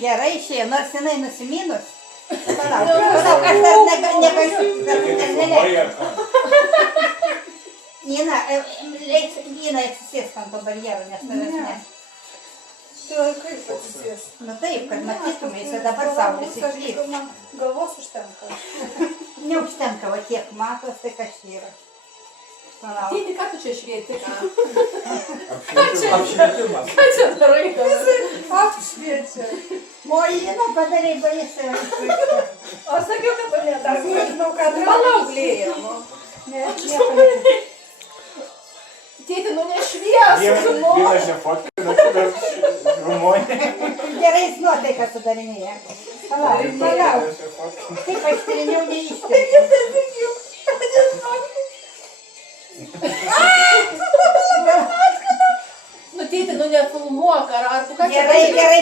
Gerai išėjo, nors jinai nusiminus. Palauk, aš dar negaliu, dar neleidžiu. Nina, Nina atsisės ant to barjero, nes tavęs ne. Tai kaip atsisės? Nu taip, kad matytumai, jis dabar saulės išlys. Galvos užtenka. Neužtenka, va tiek matos, tai kas čia yra. Palauk. Tėti, ką tu čia švieti, ką? Apšvietimas. Ką čia darai? Apšviečia. Mojina padarė baisę. O sakiau, kad tu nedaug, nežinau, ką darau. Palauk, Lėja. Ne, nieko ne. Tėti, nu nešvies. Vienas nefotkina, kitas grumuoja. Gerai jis nuotaiką sudarinėja. Palauk, palauk. Kaip aš triniau neištriniau. Nu, tėti, nu nefilmuok, ar tu ką čia? Gerai, gerai.